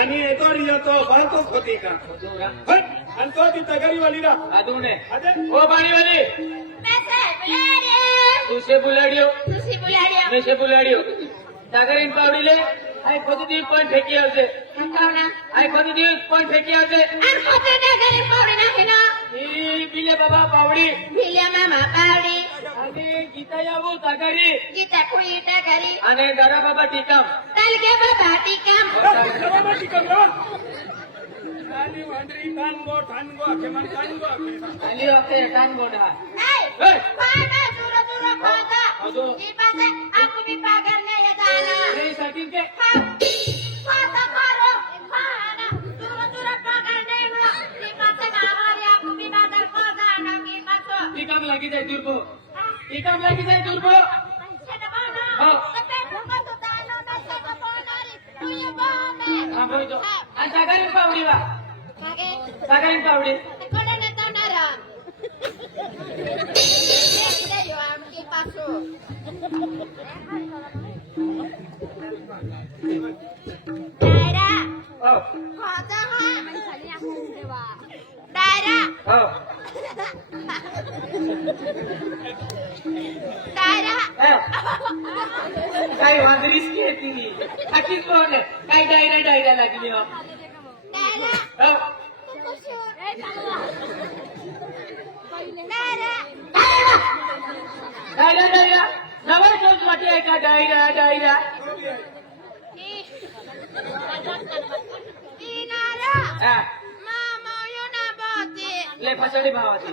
आणि येतो रियातो बाळतो होती का हट. आणि तो ती तगारीवाली ना आदूने अरे ओ पाणीवाली तुसे बुलाडियो मेसे बुलाडियो सागरीन पावडीले आय खोदी दी पण फेकी आवसे आय खोदी दी पण फेकी आवसे ई बिले बाबा पावडी आणि गीता यावो सागरी आणि दादा बाबा टीकाम बाबा टिकम ना आणि वांद्री तानगो ठाणगो अखे मन तानगो अखे आली ओके टान बोडा रे साटीन के टीकाम लागी जाय दुर्बो टीकाम लागी जाय दुर्बो हां बोलतो आणि सागरीन पावडी वा सागरीन पावडी हो हो काय वांदरीस की ती अकीच कोण काय डायरा डायरा लागली हो हो डायरा डायरा नवा शोध मध्ये आहे का डायरा डायरा हा ले फसडी भावाची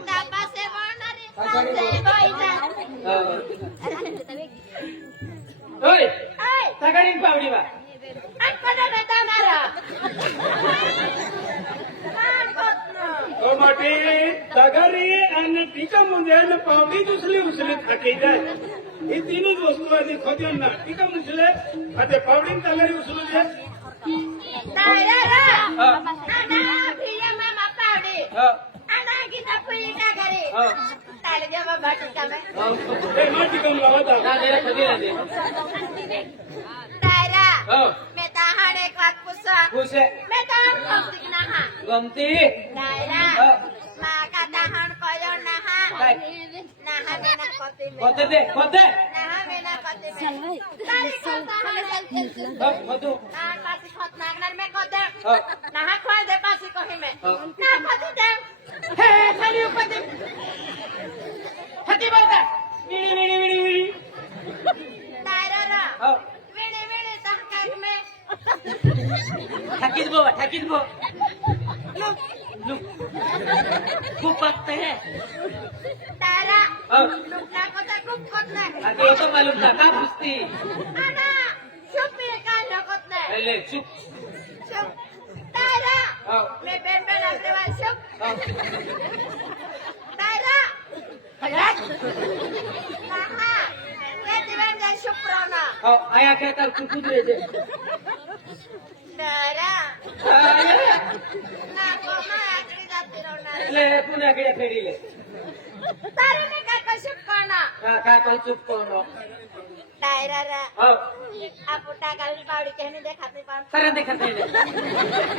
होय सगळी पावडी वा टोमाटे तगारी आणि टीका म्हणजे पावडी दुसरी उचली थाकी जाय ही तीनच वस्तू आहे खोद्यांना टीका मुसले आता पावडी तगारी उचलू दे टीकम लावा गमती कोते दे कोते मधु ठाकीच बो खूप पाकते हैं अरे तो मालूम था का पूछती ले चुप आया क्या कर कुछ दे दे ले पुण्याकडे फेडीले काय काय चूक करणं हरण देखत नाही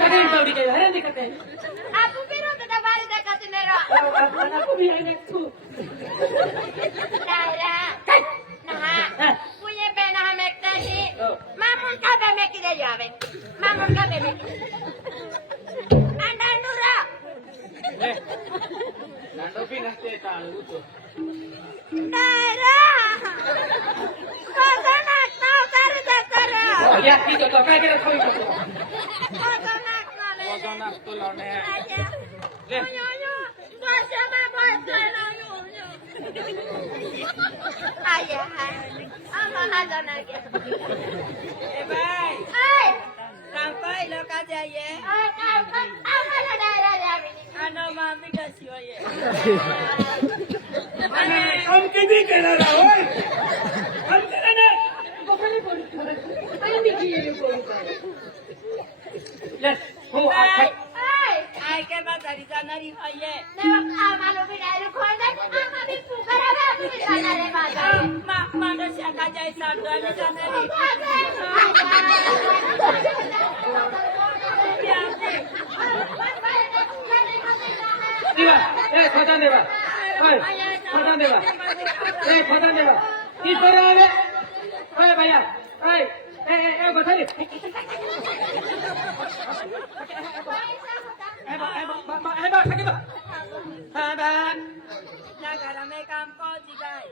हरण पावडी काय हरण देखत नाही आपको भी है तू नांडो भी नसते टाळू तो या की तो काय करत होई तो लावणे ले Kang pai lo ka jaye. Ano mami kasi oye. काम किती करणार होय काम करा ना ले हो Ay ke bazari janari hoye. Ma do sia ka jai sa do ani janari. खोदान देवा होय खोदान देवा ए खोदान देवा ती बरं आले होय भैया होय ए गोठाली त्या घरामध्ये काम पावती काय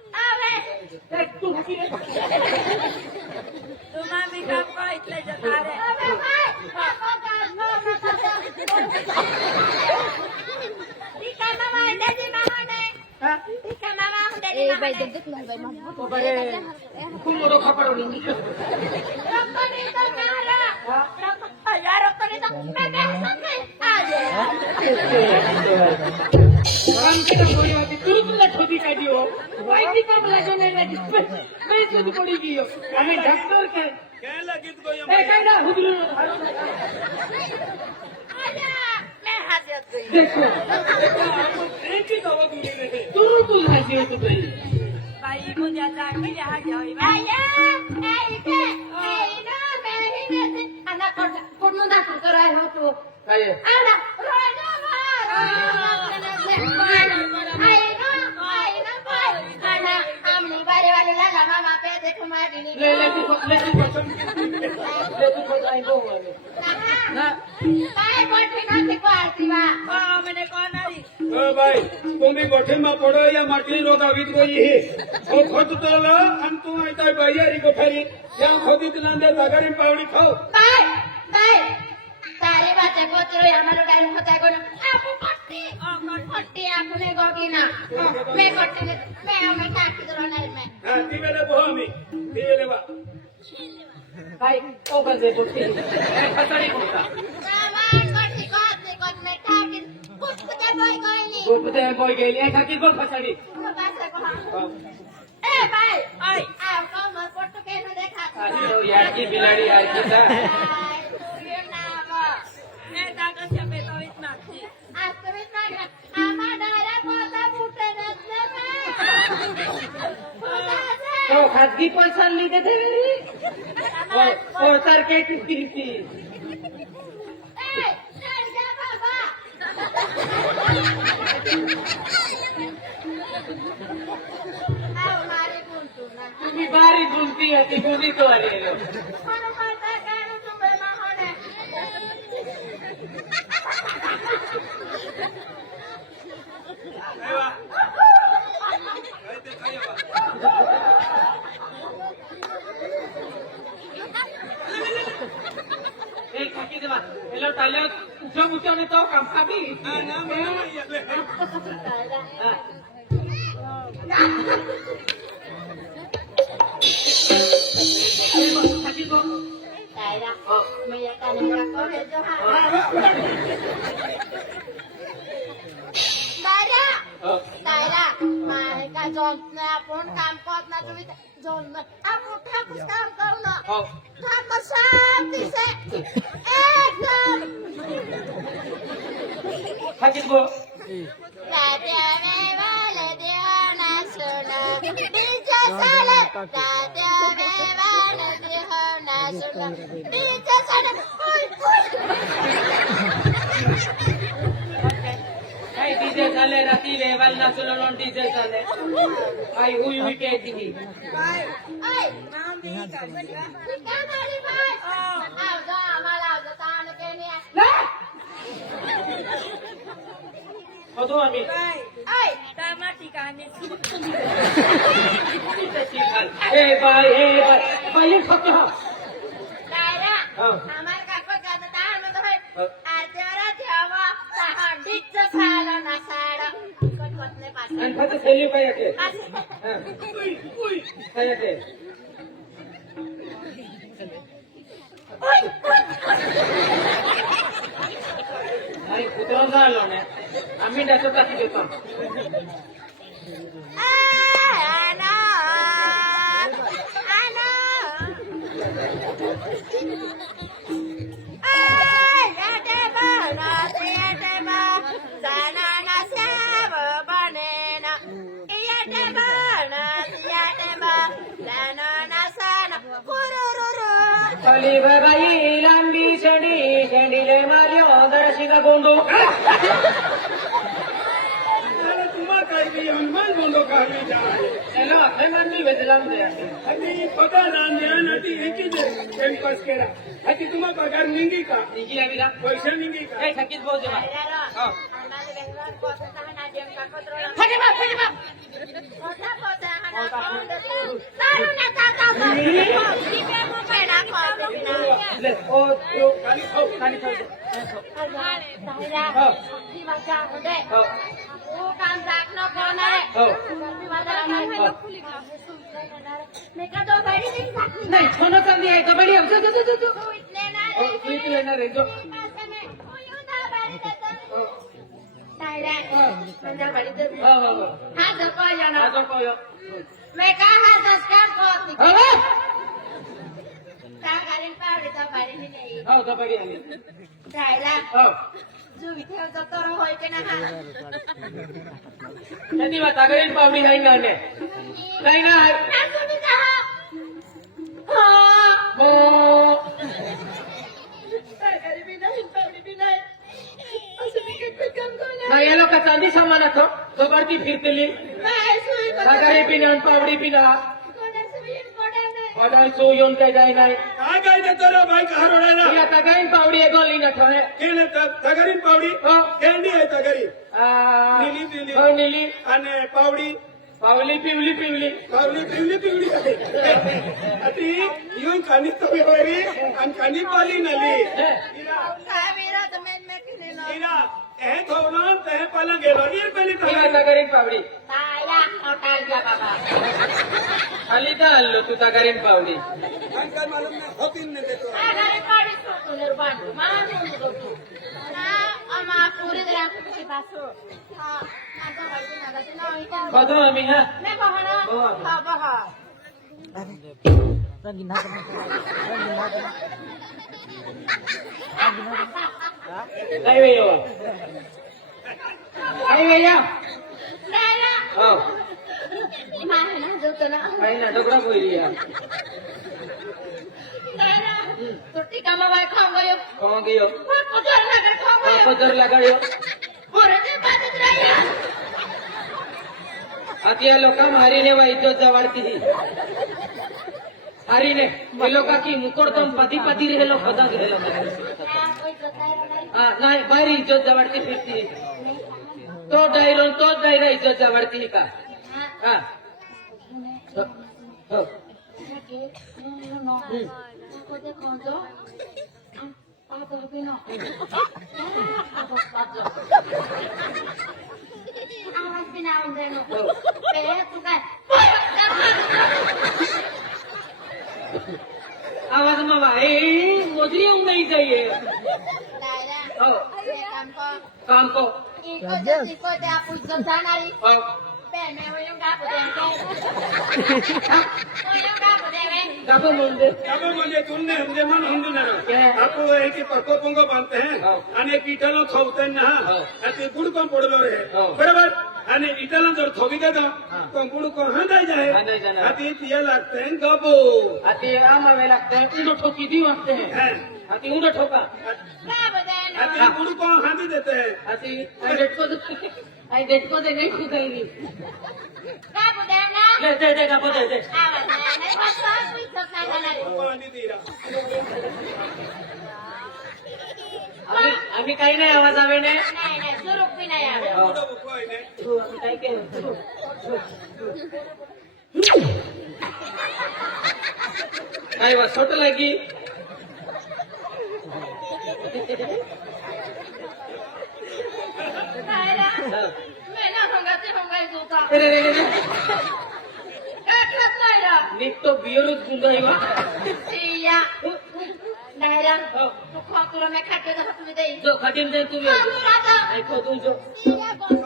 तुम्हा मी काम पाहितलं जतारे खूप मोठं खपडवली तुला ठोदी काढी हो माहिती काम लागून नाही पडी गई आणि डॉक्टर काय क्या लगित गयो काय ना हुदरू देखो एक ही दवा दूरी नहीं तू हसी होत बाई बाई मुझ्या चांगली हाजी होई बाई काय मैंने कौन आई भाई तुम्ही गोठीमा पडो या माटी रोदावीत गई हे ओ खोद तोला आणि तू ऐकाय बाई गोठारी या खोदीत नांदे जागारी पावडी खाऊ તારી વાતે ગોતરો અમારો ડાયલો હોતા ગયો આપુ પટ્ટી આપને ગોગીના મે પટ્ટી મે અમે ટાકી દરોનાર મે हा ती वेळे बोहामी ती वेळे बा काय ओ बंदे बोलते पताडी कोणता સામાન ગોઠી કોત મે ટાકી કુસ્તે બોય કોઈની गोपते बोय गेली एका की गोल पताडी પાછા કહો એ ભાઈ ઓય આ કોમ પોટો કેનો દેખા अरे यार की बिलाडी यार की ता मैं दादा से बेतोवित नाची आज तुम्ही सांगा आम्हा डायरा कोता फुटे नसले तो खाजगी पण चालली ते देवी और सारखे किती ए चल बाबा आओ मारे गुंतू ना तुम्ही बारी जुलती होती गुनी तो आलेलो म्हणून म्हणता काय ना तुम्ही माहोने बा काय ते खाय बा एक खाकी देवा हेलो ताल्या जो मुचाने तो काम खाबी ना ना मला येले खाकी को डायरा मैं ये काने का करे जो डायरा मारे का जॉन में आपण काम करना तुम्ही जॉन में आपण ठाकूर काम करू ना ठाकूर शांती से एकदम खाकी को राजा में वाले दिया सुना डीजे साले राजा में वाले दिया सुना डीजे साले काय डीजे चाले राती वेवाल नाचलो नो डीजे चाले आई हुई हुई के दी ओए नाम दी का क्या मारी भाई आओ जा हमारा आओ तान के नहीं होतो आम्ही बाई ओए टमाटी काने ए बाय बाय फक्त डायरा हां हमार काको का तान में तो है आजरा जावा हंडीच साला ना साडा कटवतने पास आणि फक्त सेल्यू काय येते काय येते अरे कुत्रा झालो ना आम्ही त्याचं टाकी देतो ana ana ya te va na te va sana na se banena ya te va na sana na sana kurururu खाली बाई लांबी शेंडीले मार्यो दरशिका गोंडू अति हनुमान बोंडो कहली जाए चलो अखे मंदी वेदलाम दे अति पता नाम ध्यान अति एक ही कैंपस केरा अति तुम्हा पगार निंगी का निगी आविला पैसा निंगी का ए थकीत बहुत जमा हां आम्हाला वेगळा कोणता हा नाजम का कत्रोला फगे मोठा कोणता हा ना तारू ना ताता की पे मो पेडा खातो ले ओ यो खाली खाओ खाली खाओ ताईला ती माझ्या होते हो ओ काम टाकणं कोण आहे हो मी माझा नाही खुली मैं का दो बड़ी नहीं सकती नाही सोनं चांदी आहे कबड्डी आहे जो तू इतने ना ओ तू इथे येणार आहे जो ऐसे में ओ यू ना बड़ी देता हो ताईला माझ्या बड़ी देता हो हो हा जपा जाना आजो कोयो मैं कहा संस्कार कोती हो ता कारण पावडे ता बारी नाही हो कबड्डी आहे ताईला हो जो इथे जतो होय के ना हा त्यांनी वातागरीन पावडी नाही ना ने नाही ना ना सुनी कहा हो हो सरकारी भी नहीं पावडी भी नहीं असं मी काय काम करणार नाही लोक चांदी सामानात हो कबड्डी फिरतली काय सुई सागरी पिना पावडी पिना कोणाचं भी इम्पॉर्टंट नाही पडाय सो येऊन काय जाय नाही काय काय देतो रे बाई का रोडायला या तगाईन पावडी एक गोली न ठोय केने तगरीन पावडी हो कॅन्डी आहे तगरी नीली नीली. हो नीली आणि पावडी पावली पिवली पिवली पावली पिवली पिवली आहे अति येऊन कानी तो वेरी आणि कानी पाली नली काय मेरा तर मैं किने ना इरा ए थोडा ते पाला गेलो नीर पली या तगाईन पावडी ताया होटल गया बाबा खाली तर आलो तू तगारीन पावडी अंकल मालूम नाही होतीन ने देतो आगारे पाडी सोतो निर्बाण मानून गोतो ना अमा पुरी दरा कुठी पासो हा माझा वाटू नका ते ना इथं बघू आम्ही हा मैं बहना हो. हा बहा नाही वेयो नाही वेया ताया हो माहना जोतो ना काही ना डोकरा बोली या ताया तुटी कामा बाय खाऊ गयो कमा गयो पदर नगर खाऊ गयो पदर लगाड्यो पोरते बाजत राहिला आता या लोक हारीने वा इज्जत जवाडती ही हारीने हे लोक की मुकोडतम पती पती रेलो पदा गेलो हा नाही बाहेर इज्जत जवाडती फिरती तो डायरा इज्जत जवाडती का हा हो, हो आवाज भी ना आਉਂਦੇ ਨੂੰ ਤੇ ਤੂੰ ਕਹ आवाज मावा ए मोजरी येऊन नाही जाईये तायरा हो काम को काम को इको ते आप इज्जत जाणारी हो बेन मैं वो यूं गाप देंगे वो यूं गाप देवे काको म्हणते काबो म्हणजे तुमने हमजे मन हिंदू ना क्या? आपको है कि पक्को पंगो बांधते हैं हाँ. आणि कीटलो थोपते ना हाँ. अति गुड़ को पडलो रे हाँ. बरोबर आणि इटला जर थोबी देता हाँ. तो गुड़ को हांदाय जाए हांदाय जाणार. अति तिया लागते हैं गबो आता आम्हाला लागतं उंड ठोकी दी वाटते हैं आता उंड ठोका गाप देना अति गुड़ को हांदी देते हैं आता डेटको दे नाही खुदाई गाप देना ले दे का पदे दे आवाज नाही बस इज्जत जाणारी पाणी दिरा आम्ही काही नाही आवाज आवे नाही नाही नाही सुरुक भी नाही आवे पुढं उभं आहे ने. तू आम्ही काय केलं काय वा छोट लागी तायरा मैं ना होंगा जोता रे रे रे काटत नाही रा निघतो बियरच गुंडाई वा सिया तायरा तू खा तुला मैं खाते जा तुम्ही देई जो खाटीन दे तुम्ही आता ऐको तू जो सिया बोल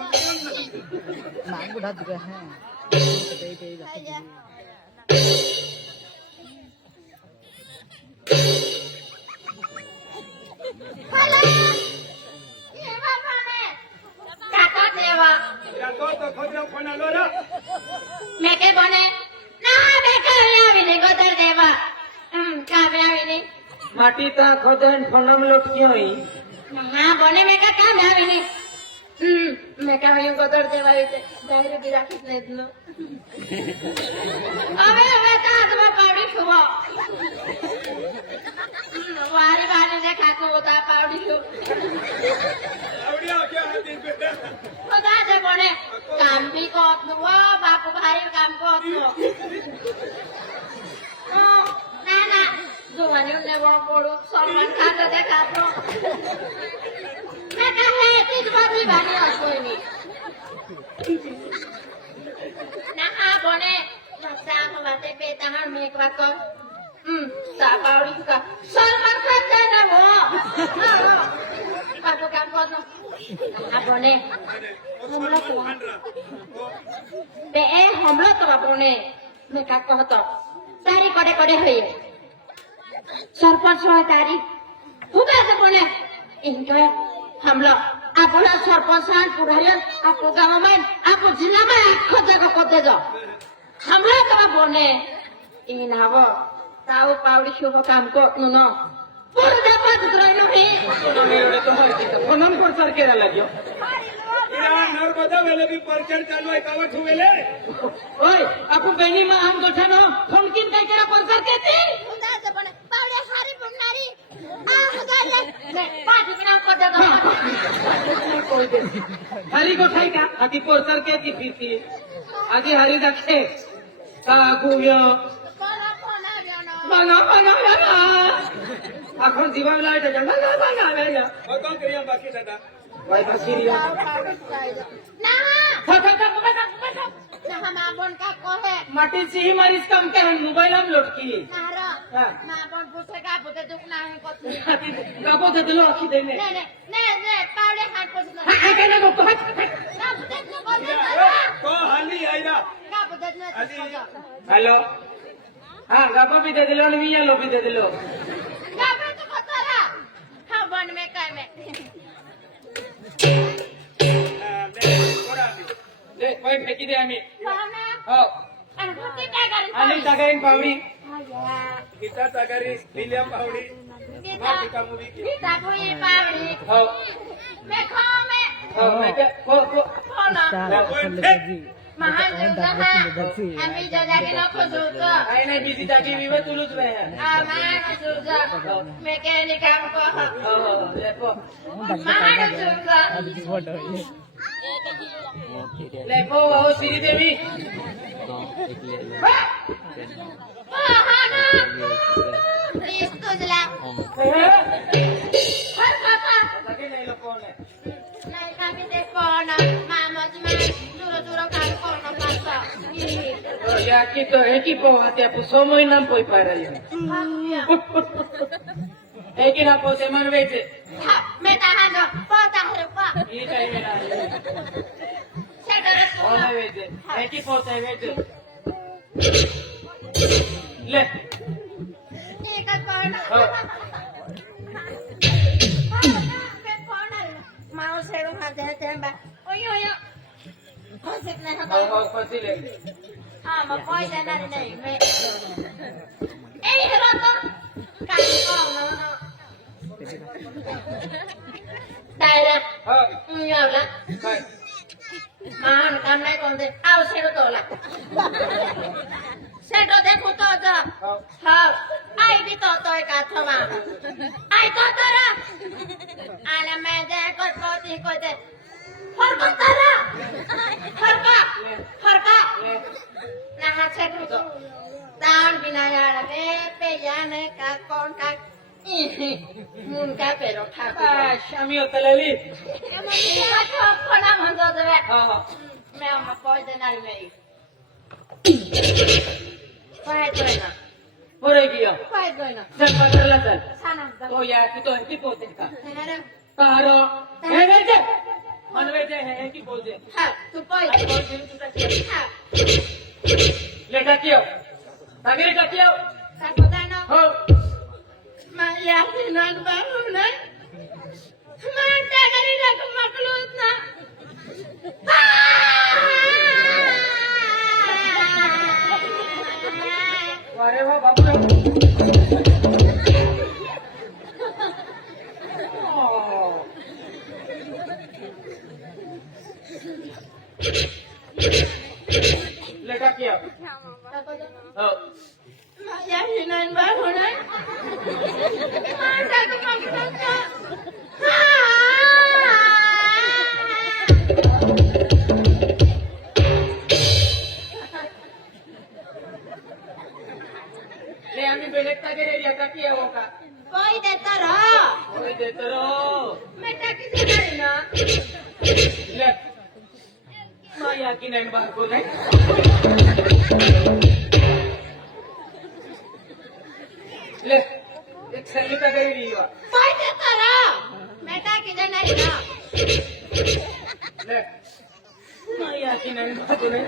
काका देवा जातो तो खोजरा फोन आलो रा मैं के बने ना मैं के आविने गोदर देवा का मैं आविने माटी ता खोदन फनम लोटकी होई ना बने मैं का काम आविने મેં કહ્યું ગદર દેવા રીતે ડાયરેક્ટ રાખી જ લીધું હવે તાજમાં પાવડી છુવો વારી વારીને ખાતો હોતા પાવડી છું આવડી આખ્યા હતી બેટા બધા છે કોને કામ બી કોતનું ઓ બાપુ ભારી કામ કોતનું ના ના જોવાની ને વો બોડું સલમાન ખાન દેખાતો મેં કહે તીજ બાબી બાની અસોયની ના હા કોને મસ્તા વાતે પેતા મેં એક વાત કર તા પાવડી કા સલમાન ખાન છે ને વો બાપુ કામ કોતનું આ કોને બે એ હમલો તો બાપુને મેં કાક કહતો તારી કડે કડે હઈએ સરપંચ હોય તારી હું કહે કોને એમ કહે હમલો આપણા સરપંચ સાન પુરારિયન આપો ગામમાં આપો જિલ્લામાં આખો જગો કોતે જો હમલો તો બાપુને એ નાવો તાવ પાવડી શુભ કામ કો નો પૂરા પદ ત્રયનો હે તો હોય કે ફોનમ પર સરકેરા લાગ્યો ઈરા નર્મદા વેલે બી પરચર ચાલુ હોય કાવઠ વેલે ઓય આપુ બેની માં આમ ગોઠાનો ફોન કિન કઈ કેરા પર સરકેતી ઉદા છે પણ પાવડે હારી પમનારી આ હગાલે ને પાટી ના કોતે તો હારી ગોઠાઈ કા આથી પર સરકેતી ફીતી આજી હારી રાખે કા ગુયો કોના કોના વ્યાનો બના આખો જીવા લાઈટ જંગલ બના તો ક્રિયા બાકી દાદા ભાઈ બસીરિયા ના મા બોન કા કોહે માટી સી મારીસ કામ કે મોબાઈલ આમ લોટકી મારા હા મા બોન પૂછે કા પોતે દુખ ના હે કોતી કાપો તે દલો આખી દેને ને પાવડે હાથ પોતે હા કે ના કો ના પોતે નો કોતે તો હાલી આયરા કા પોતે નો हेलो हाँ गापा भी दे दिलो नहीं लो भी दे दिलो કા પોતે તો કોતરા હા બોન મે કાય મે ले कोई फेंकी दे हमें ભાવના हाँ અને કોતી કા કરી आली तगाइन पावड़ी આયા ગીતા તગારી લીલિયા પાવડી ટીકા મૂવી કે ગીતા કોઈ પાવડી हाँ મે ખા મે हाँ मैं क्या को કોના મહાન જગા અમે જગાડી નખો જોતો आई नहीं बीसी ताकि भी वो तुलुस रहे हैं આ મહાન સુરજા મેકેનિક કામ કો हाँ ले पो મહાન સુરજા ले पो वो श्री देवी મહાન પ્લીઝ તુજલા હર પાપા लगे नहीं लो कौन है નહીં કામી દે કોના મામજ માં દૂર દૂર કામ કોનો પાસા तो या की तो है की पो आते आप सो मोई नाम पोई पा रही है है कि ना पोते मन वेचे હા મે તાહાનો પોતા હરપા ये टाइम में ना સેટર ઓને વેચે है की पोते वेचे ले એક કોણ हाँ મે કોણ મારો સેડો હાથે તેંબા ઓય ઓય કોસેક ને हाँ હતો हाँ फंसी ले હા મ કોઈ દેનારી નહીં મે એ હેરો તો કાઈ કોણ નો તારા हाँ યાવલા हाँ માન કામ નહીં કોણ દે આવ સેડો તોલા સેડો દેખો તો જા हाँ હા આઈ બી તો તોય કાથમાં આઈ તો તારા આને મે દે કોઈ પોતી કોઈ દે ફરકો તારા ફરકા ले ના હા છે તો તાણ બિના યાર બે પે યાને કા કોણ કા મુન કા પેરો ઠાકો ah Shami Otalali એમાં બીજા તો કોના મંદો દેવે हाँ हाँ મે આમ કોઈ દેનારી નહીં કોઈ જોઈના बोरे गया કોઈ જોઈના चल पकड़ ला चल સાના तो यार की तो है की पोते का તારે तारो है वेचे मन वेचे है की पोते હા તું કોઈ હા ले टकियो तागरी टकियो સાકોદાનો हो માયા નાગ બાહુ ને માતા કરી રાખ મકલુત ના अरे वाह बाबू ले टाकी आप. हो. माझ्या हिनांबा होणार माझ्या कमकमचा ले आम्ही बेलेट टाके रे या टाकी आवो का. कोई देता रहो होय दे तर हो. मैं टाकी से जाई ना ले माया की नाही बाको नाही. ले एक सल्ली का करे री वा. कोई देता रहो मैं टाकी से नहीं ना ले माया की नाही बाको नाही.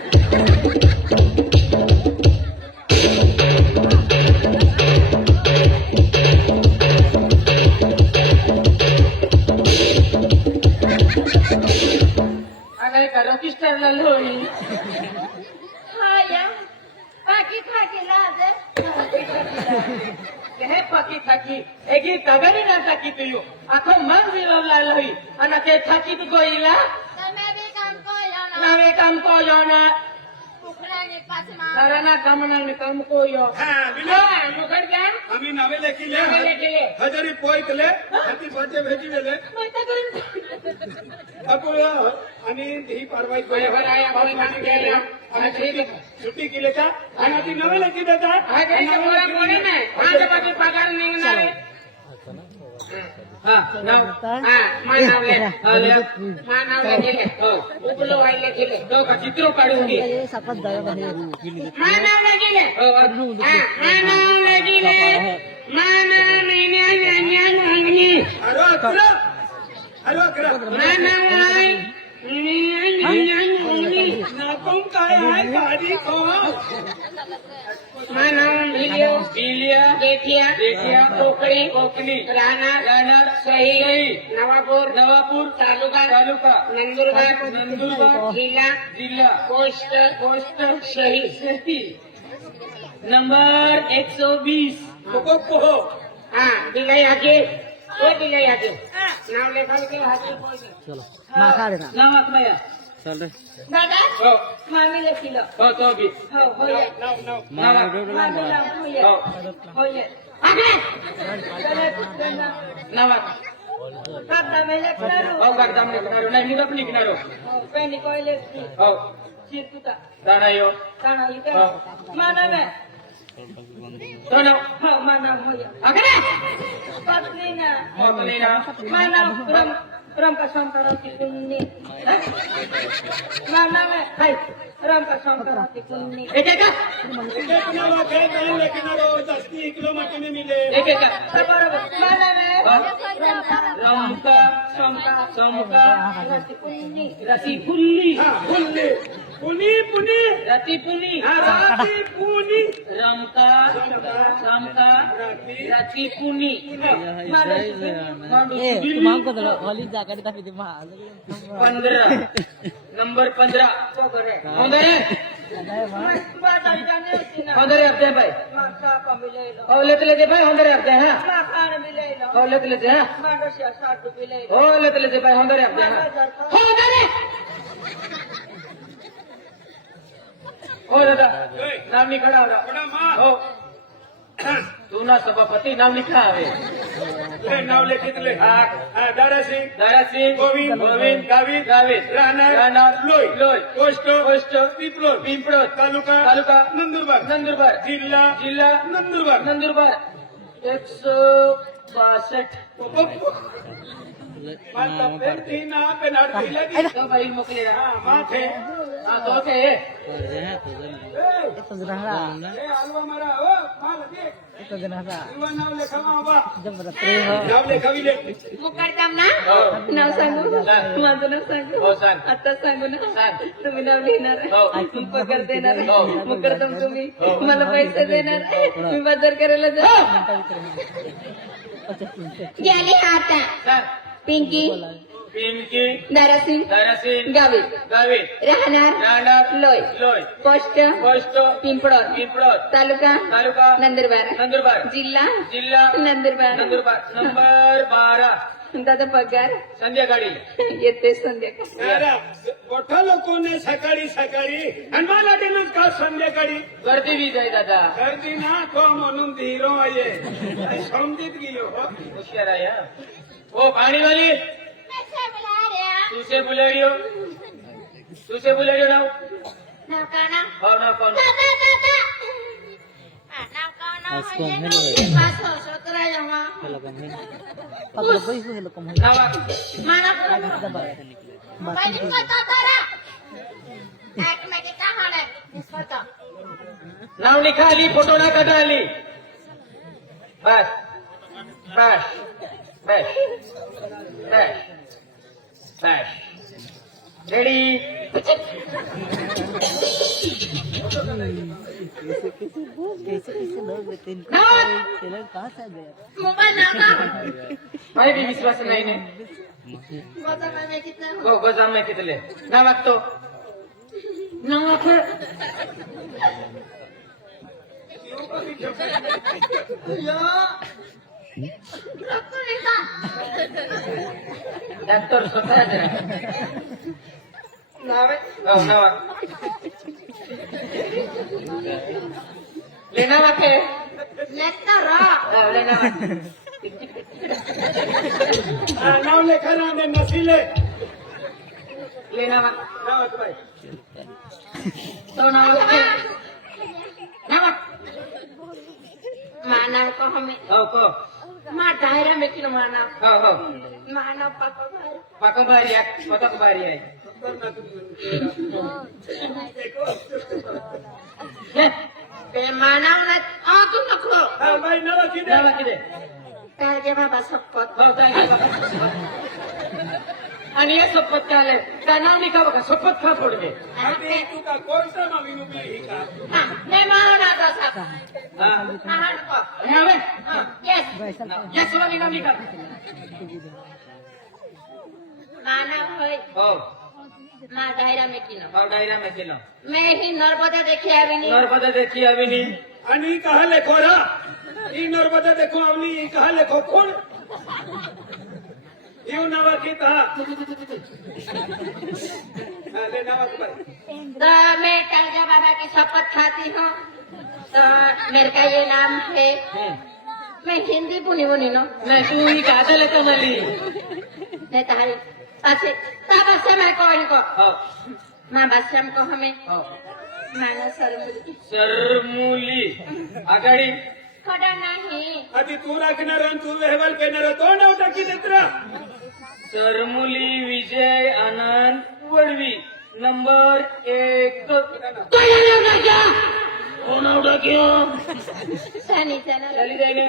अरे का रॉकिस्टार ला लोणी. हाँ या बाकी खाके ला दे हे पाकी थाकी एगी कगरी ना थाकी तुयो आखो मन विरवला लई आणि ते थाकी तू गोईला તમે બી કામ કોયો ના नावे काम को योना ઉખડાની પાછમાં ताराना कामना ने काम को यो. हा बिले मुखड क्या आम्ही नावे लेखिले नावे लेखिले. हजारी पोइतले हाती बचे भेजिले आपण आणि ही पाडवाई बरोबर आहे, आपण काम केलं. आणि ठीक. सुट्टी केली का आणि ती नवे लेखी देतात हा त्याच्या मोरा कोणी नाही माझ्या पाठी पगार निघणार आहे. हा नाव हा मा नाव ले मा नाव ले गेले हो उपलो वाईले गेले तो का चित्र काढून घे मा नाव ले गेले हो मा नाव ले गेले मा नाव महिन्या मागणी अरे अकरा अरे अकरा मा नाव आहे नाकोम काय आहे गाडी को मा नाव बिलिया जेठिया कोकणी राहणार सही नवापूर तालुका नंदुरबार जिल्हा पोस्ट सही नंबर 120. कोको पोहो हा दिलंय आगे नाव लेखाल के हाती नाव आत्मया દાદા हो મામી લખી લો हो तो भी હો હોયે नाव મામી નામ હોયે हो હોયે आगे તને તને नावा કાકા મે લખનારો हो गरदाम निघणारो नाही निघप निघणारो પેની કોઈ લખી हो ચીતુતા दाणायो કાણા ઈ हो માના મે तो नाव હો માના હોયે आगे પત્ની ના हो तो नाही ना માના રામ का संकराती कुन्नी माना મે હાय राम का संकराती कुन्नी एक एक एक नाव काय काय लेखनारो जास्ती किलोमीटर मिले एक एक बरोबर माना મે रमका समका राती कुन्नी रती फुल्ली हा फुल्ली पुनी रती पुनी हा राती पुनी रमका समका रती पुनी माना 15 नंबर 15 पंधरा बातारी जाने होती ना पंधरा हप्ते भाई माखा पमिले लो हो लेते भाई पंधरा हप्ते हा माखा ने मिले लो हो लेते हा माखा से 60 रुपए ले लो हो लेते भाई पंधरा हप्ते हा हो दादा हो दादा नाम लिखा बडा मा हो तू ना सभापती नाम लिखा हवे ते नाव लेखितले हा दारासिंग गोविंद गावित राहणार लोय पोस्ट पिंपलोद तालुका नंदुरबार जिल्हा नंदुरबार 162 माता पेरती ना पेनाडती लगी तो भाई मोकले हा माथे हा तो के ए हलवा मारा ओ माल दे युवा नाव लेखावा बाबा नाव लेखावी ले मुकरदम ना नाव सांगू माझं नाव सांगू हो सांग आता सांगू ना सांग तुम्ही नाव लिहिणार हो. पगार देणार हो. मुकरदम तुम्ही हो. मला पैसे देणार मी बाजार करायला जा गेली आता सांग पिंकी पिंकी धाराशिव धाराशिव गावित गावित राहणार लोय लोय पोस्ट पोस्ट पिंपळद पिंपळद तालुका तालुका नंदुरबार जिल्हा नंदुरबार नंबर 12 दादा पगार संध्याकाळी येते संध्याकाळी अरे मोठ्या लोकांनी सकाळी सकाळी आणि मला दिलंच का संध्याकाळी गर्दी वीज आहे दादा गर्दी ना तो म्हणून हिरो आहे समजीत गेलो हो. होशियार आहे हा. ओ पाणी वाली कैसे बुला रहे हो? तुझे बुलाडियो नाव नौकाना हो ना कोण दादा दादा नौकाना है पास हो सोतरा जमा नावा माना पहले को तारा एक में कितना हाल है इसको नाव निघाली फोटो ना काढाली बस बस बस बस बस रेडी मोबाइल ना मला बी विश्वास नाही ने मजा में कितना गो गोजाम में कितले नावाक तो नावाक डॉक्टर स्वतः नावाक ले नावाक है लेता रहा ले नावाक नाव लेखाना आणि नसिले ले नावाक नावात बाई तो नावाक नावाक मानव को हमें हो को माँ दायरा में क्यों मानव हो हो मानव पापा भाई पाको बारी आहे पतक बारी आहे ले पे मानव ने आ तू नखरो हा बाई नाव किती नावाक किती काय के बाबा शपथ हो चालेल आणि हे शपथ काय त्या नाव निघा बघा शपथ खा पडते आणि तू का कोणता नवीन उभी ही का मैं मानो ना तो सब हा महान को नावे यस यस वाली नाव निघा मानव है हो माँ दायरा में क्यों हो डायरा में केलं मैं ही नर्मदा देखे अभी नहीं नर्मदा देखी अविनी आणि कहा लेखो रा ही नर्मदा देखो आवली कहा लेखो कोण येऊ नावा किता ले नावात बाई तो मैं टाइगर बाबा की शपथ खाती हूँ तो मेरे का ये नाम है मैं हिंदी पुनी बुनी नो नाही तू ही काजल येतो मली नहीं तारी अच्छे तब से मैं कौन को हो माँ बच्चम को हमें हो मानो सरमुली सरमुली आघाडी खड़ा नहीं आधी तू राखणार आणि तू व्यवहार करणार तो नाव टाकी देत रा सरमुली विजय आनंद वडवी नंबर 1 कोण आवडा क्यों सनी चैनल चली जाईने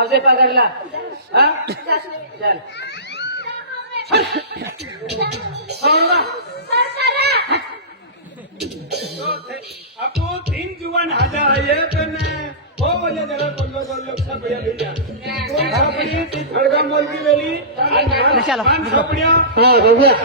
आवजे पगारला हा चल होगा आपको 3 जुवान हाजा आहे पण हो बोले जरा 15 लोक सब भैया भैया आपली ती खडगा मोलकी वेली मान सापड्या हो बघूया